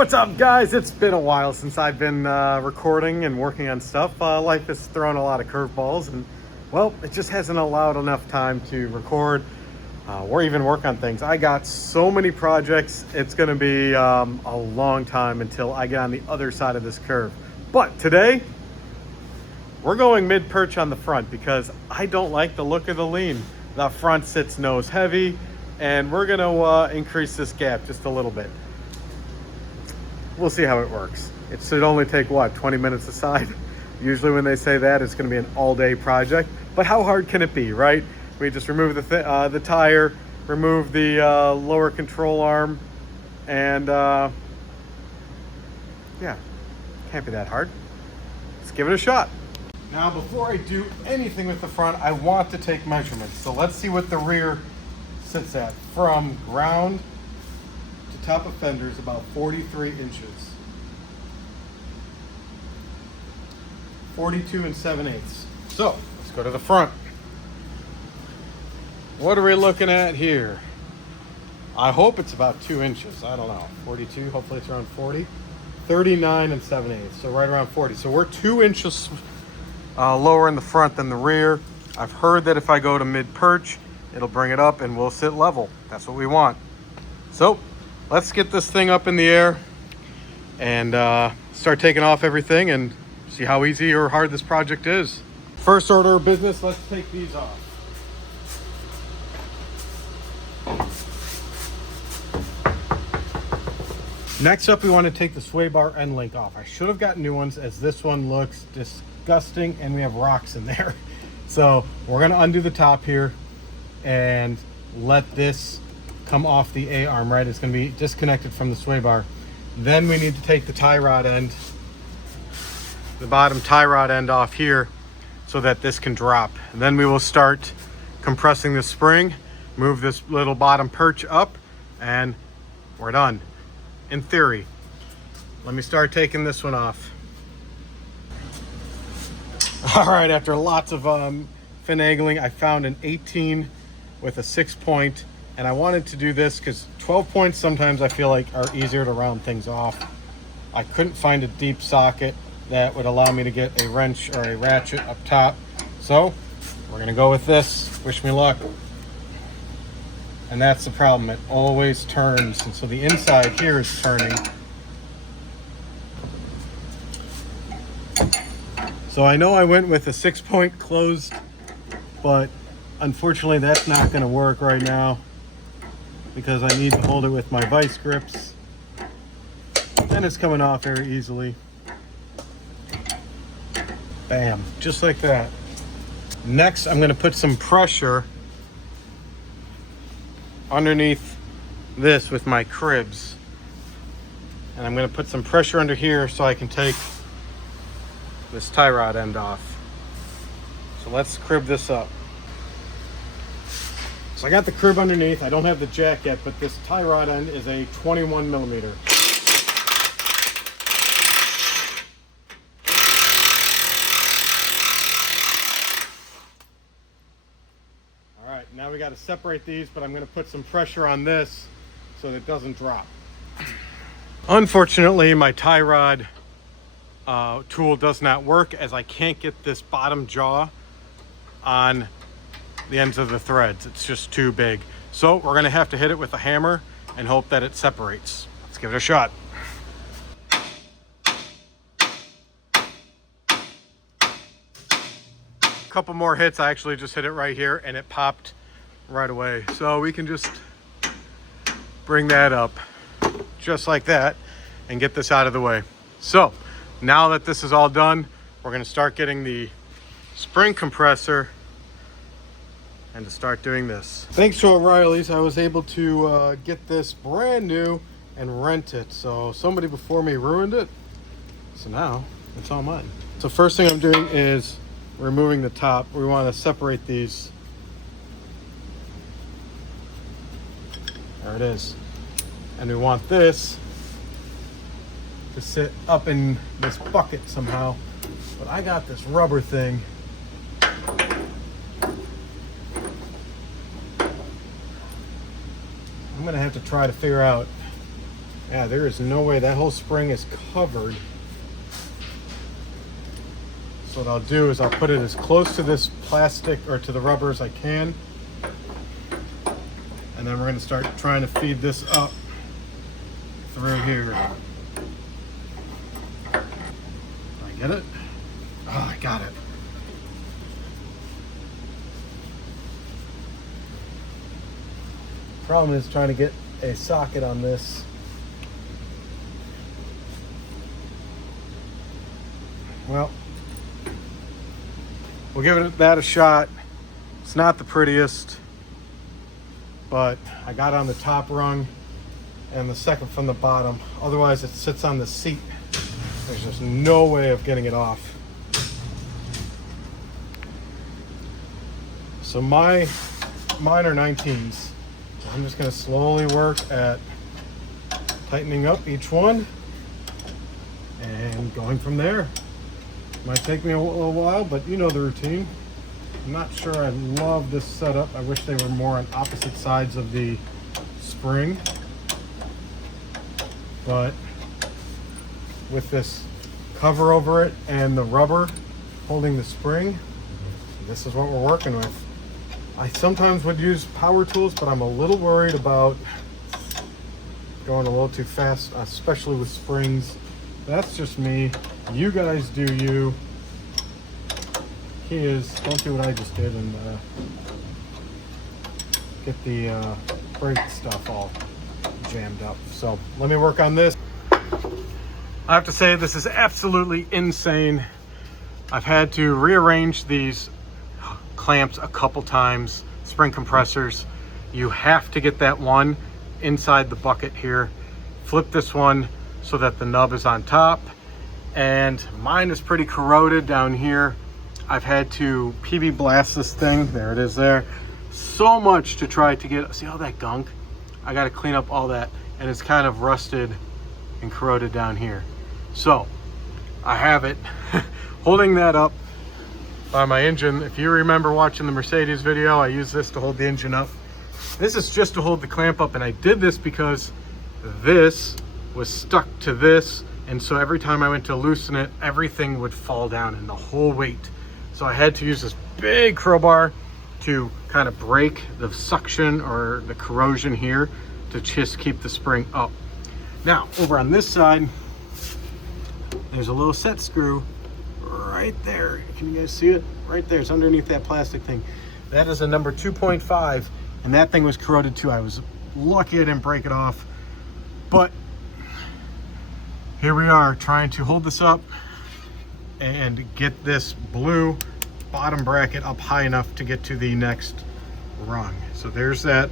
What's up, guys? It's been a while since I've been recording and working on stuff. Life has thrown a lot of curveballs, and well, it just hasn't allowed enough time to record or even work on things. I got so many projects. It's going to be a long time until I get on the other side of this curve. But today, we're going mid-perch on the front because I don't like the look of the lean. The front sits nose heavy, and we're going to increase this gap just a little bit. We'll see how it works. It should only take, what, 20 minutes aside? Usually when they say that, it's going to be an all-day project. But how hard can it be, right? We just remove the tire, remove the lower control arm, and yeah, can't be that hard. Let's give it a shot. Now, before I do anything with the front, I want to take measurements. So let's see what the rear sits at. From ground to top of fender is about 43 inches. 42 7/8. So let's go to the front. What are we looking at here? I hope it's about 2 inches. I don't know. 42, hopefully it's around 40. 39 7/8, so right around 40. So we're 2 inches lower in the front than the rear. I've heard that if I go to mid-perch, it'll bring it up and we'll sit level. That's what we want. So let's get this thing up in the air and start taking off everything and see how easy or hard this project is. First order of business, let's take these off. Next up, we want to take the sway bar end link off. I should have gotten new ones as this one looks disgusting and we have rocks in there. So we're going to undo the top here and let this come off the A-arm, right? It's going to be disconnected from the sway bar. Then we need to take the tie rod end, the bottom tie rod end off here so that this can drop. And then we will start compressing the spring, move this little bottom perch up, and we're done. In theory. Let me start taking this one off. All right, after lots of finagling, I found an 18 with a 6-point, and I wanted to do this because 12 points sometimes I feel like are easier to round things off. I couldn't find a deep socket that would allow me to get a wrench or a ratchet up top, so we're gonna go with this. Wish me luck. And that's the problem, it always turns. And so the inside here is turning. So I know I went with a 6-point closed, but unfortunately that's not gonna work right now because I need to hold it with my vice grips. And it's coming off very easily. Bam, just like that. Next, I'm gonna put some pressure underneath this with my cribs, and I'm going to put some pressure under here so I can take this tie rod end off. So let's crib this up. So I got the crib underneath. I don't have the jack yet, but this tie rod end is a 21 millimeter. Now we got to separate these, but I'm going to put some pressure on this so that it doesn't drop. Unfortunately, my tie rod tool does not work as I can't get this bottom jaw on the ends of the threads. It's just too big. So we're going to have to hit it with a hammer and hope that it separates. Let's give it a shot. A couple more hits. I actually just hit it right here and it popped right away. So we can just bring that up just like that and get this out of the way. So now that this is all done, we're going to start getting the spring compressor and to start doing this. Thanks to O'Reilly's, I was able to get this brand new and rent it. So somebody before me ruined it, so now it's all mine. So first thing I'm doing is removing the top. We want to separate these. There it is. And we want this to sit up in this bucket somehow. But I got this rubber thing. I'm gonna have to try to figure out Yeah, there is no way. That whole spring is covered. So what I'll do is I'll put it as close to this plastic or to the rubber as I can. And then we're going to start trying to feed this up through here. I get it? Oh, I got it. Problem is trying to get a socket on this. Well, we'll give that a shot. It's not the prettiest, but I got it on the top rung and the second from the bottom. Otherwise it sits on the seat. There's just no way of getting it off. So mine are 19s. I'm just gonna slowly work at tightening up each one and going from there. Might take me a little while, but you know the routine. I'm not sure I love this setup. I wish they were more on opposite sides of the spring. But with this cover over it and the rubber holding the spring, this is what we're working with. I sometimes would use power tools, but I'm a little worried about going a little too fast, especially with springs. That's just me. You guys do you. Don't do what I just did and get the brake stuff all jammed up. So let me work on this. I have to say this is absolutely insane. I've had to rearrange these clamps a couple times, spring compressors. You have to get that one inside the bucket here. Flip this one so that the nub is on top. And mine is pretty corroded down here. I've had to PB blast this thing. There it is there. So much to try to get, see all that gunk? I gotta clean up all that, and it's kind of rusted and corroded down here. So I have it holding that up by my engine. If you remember watching the Mercedes video, I use this to hold the engine up. This is just to hold the clamp up, and I did this because this was stuck to this, and so every time I went to loosen it, everything would fall down and the whole weight. So I had to use this big crowbar to kind of break the suction or the corrosion here to just keep the spring up. Now, over on this side, there's a little set screw right there. Can you guys see it? Right there. It's underneath that plastic thing. That is a number 2.5, and that thing was corroded too. I was lucky I didn't break it off, but here we are trying to hold this up and get this blue bottom bracket up high enough to get to the next rung. So there's that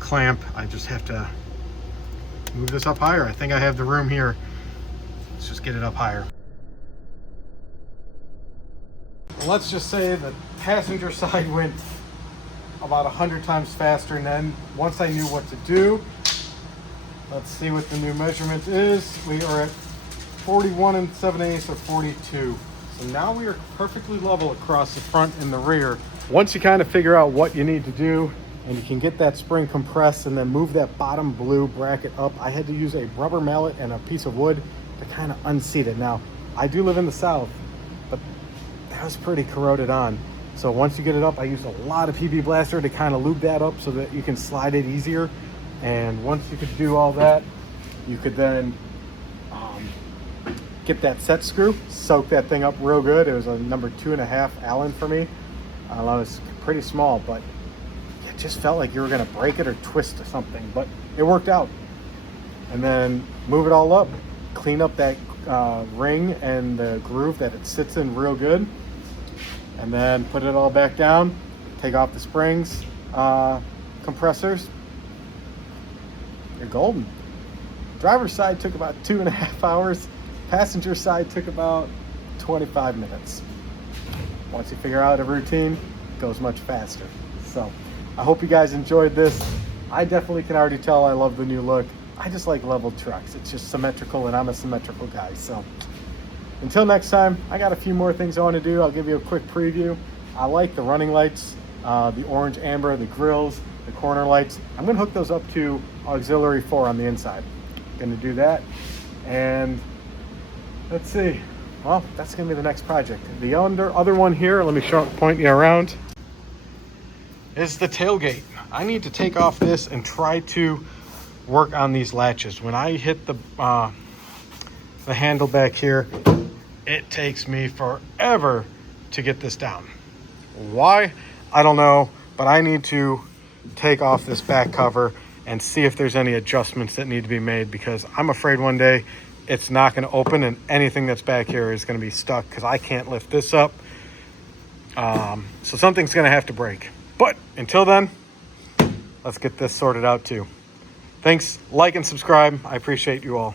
clamp. I just have to move this up higher. I think I have the room here. Let's just get it up higher. Let's just say the passenger side went about 100 times faster, and then once I knew what to do, let's see what the new measurement is. We are at 41 7/8 or 42. So now we are perfectly level across the front and the rear. Once you kind of figure out what you need to do, and you can get that spring compressed and then move that bottom blue bracket up, I had to use a rubber mallet and a piece of wood to kind of unseat it. Now, I do live in the South, but that was pretty corroded on. So once you get it up, I used a lot of PB Blaster to kind of lube that up so that you can slide it easier. And once you could do all that, you could then get that set screw, soak that thing up real good. It was a number 2.5 Allen for me. I know it's pretty small, but it just felt like you were gonna break it or twist or something, but it worked out. And then move it all up, clean up that ring and the groove that it sits in real good, and then put it all back down, take off the springs, compressors. You're golden. Driver's side took about 2.5 hours. Passenger side took about 25 minutes. Once you figure out a routine, it goes much faster. So I hope you guys enjoyed this. I definitely can already tell I love the new look. I just like leveled trucks. It's just symmetrical, and I'm a symmetrical guy. So until next time, I got a few more things I want to do. I'll give you a quick preview. I like the running lights, the orange amber, the grills, the corner lights. I'm going to hook those up to auxiliary 4 on the inside. Gonna do that. And let's see. Well, that's gonna be the next project. The other one here, let me point you around, is the tailgate. I need to take off this and try to work on these latches. When I hit the handle back here, it takes me forever to get this down. Why? I don't know, but I need to take off this back cover and see if there's any adjustments that need to be made, because I'm afraid one day it's not going to open and anything that's back here is going to be stuck because I can't lift this up. So something's going to have to break. But until then, let's get this sorted out too. Thanks, like and subscribe. I appreciate you all.